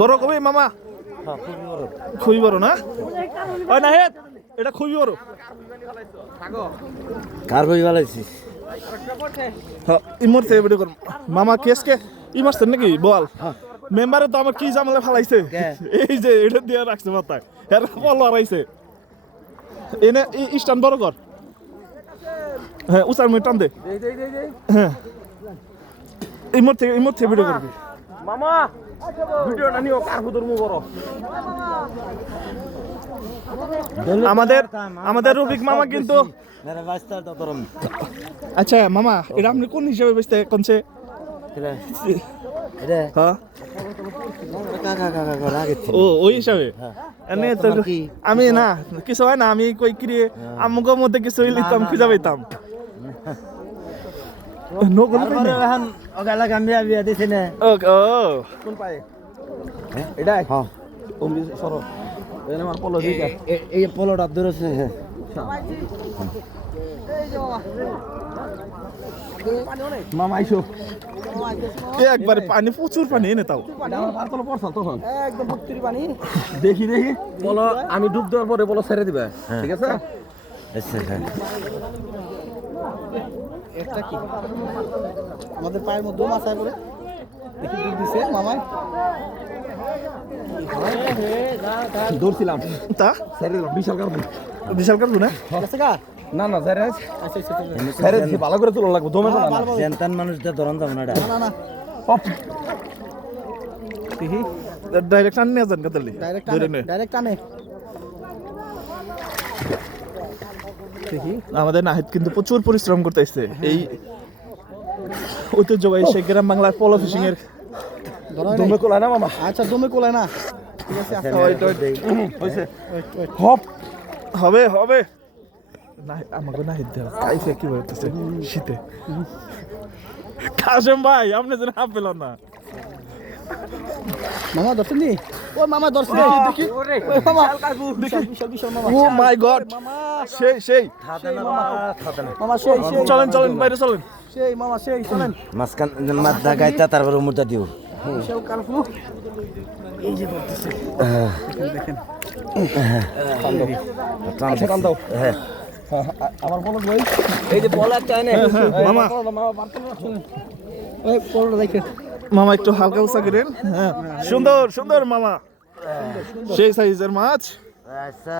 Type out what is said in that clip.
বড় কবি মামা খুবই বড় না ওই না হেড এটা খুবই বড় কার কই বালাইছিস ইমর থেকে ভিডিও কর মামা কেসকে ইমারছেন নাকি বল মেম্বারে তো আমার কি জামালে ফালাইছে এই যে এটা দিয়ে রাখছে মাথায় এর বল হারাইছে এনে স্ট্যান্ড বড় কর হ্যাঁ উচার মুই টান দে হ্যাঁ ইমর থেকে ভিডিও করবি মামা ভিডিওটা নিও কার হুদুর মু বড় আমাদের রফিক মামা কিন্তু মেরা রাস্তা তো তোরম আচ্ছা মামা এটা আপনি কোন হিসাবে বেচতে কোনছে এটা এটা হ্যাঁ কাকা লাগেছে ও ওই হিসাবে এনে তো আমি না কিছু হয় না আমি কই কিরে আমগোর মধ্যে কিছু লিতাম খুঁজে পাইতাম নো কোন আরে এখন ওগালা গাম্বিয়া বিয়া দিছে না ও কোন পায়ে এটা হ্যাঁ ওমরি সরো এনে আমার পলো দিকা এই পোলোটা ধরেছে মামা আইসো একবারে পানি প্রচুর পানি এনে তাও আমার পাতলা পড়ছ তখন একদম ভক্তির পানি দেখি বলো আমি ডুব দেওয়ার পরে বলো ছেড়ে দিবা ঠিক আছে আচ্ছা হ্যাঁ একটা কি আমাদের পায়ের মধ্যে মাথায় পড়ে দেখি দুধ দিছে মামাই দৌড়ছিলাম তা ছেড়ে দিলাম বিশাল কাজ না গেছে গা না ছেড়ে আচ্ছা আচ্ছা ছেড়ে দিছি ভালো করে তোলা লাগবে দমে না জেনতান মানুষদের ধরন দাম না এটা না না দেখি ডাইরেক্ট আন নিয়ে যান কাতালি ডাইরেক্ট টানে দেখি আমাদের নাহিদ কিন্তু প্রচুর পরিশ্রম করতে আসছে এই ঐতিহ্যবাহী সে গ্রাম বাংলার পলো ফিশিং এর দমে কোলা না মামা আচ্ছা দমে কোলায় না ঠিক আছে হইছে হপ হবে না আমাকে নাহিদ দেওয়া কাইছে কি বলতেছে শীতে কাশেম ভাই আপনি যেন হাফ পেলাম না মামা দর্শন নি ও মামা দর্শন দেখি মামা বিশাল বিশাল মামা ও মাই গড সেই মামা সেই চলেন বাইরে চলেন সেই মামা সেই চলেন মাসকান মাদা গাইতা তারপর মুরদা দিও বিশাল কালফু এই যে করতেছে দেখেন টান দাও হ্যাঁ আমার বলো ভাই এই যে বল একটা এনে মামা মামা পারতো না শুনে ওই পড়লো দেখেন মামা একটু হালকা উঁচা করেন হ্যাঁ সুন্দর মামা সেই সাইজের মাছ আচ্ছা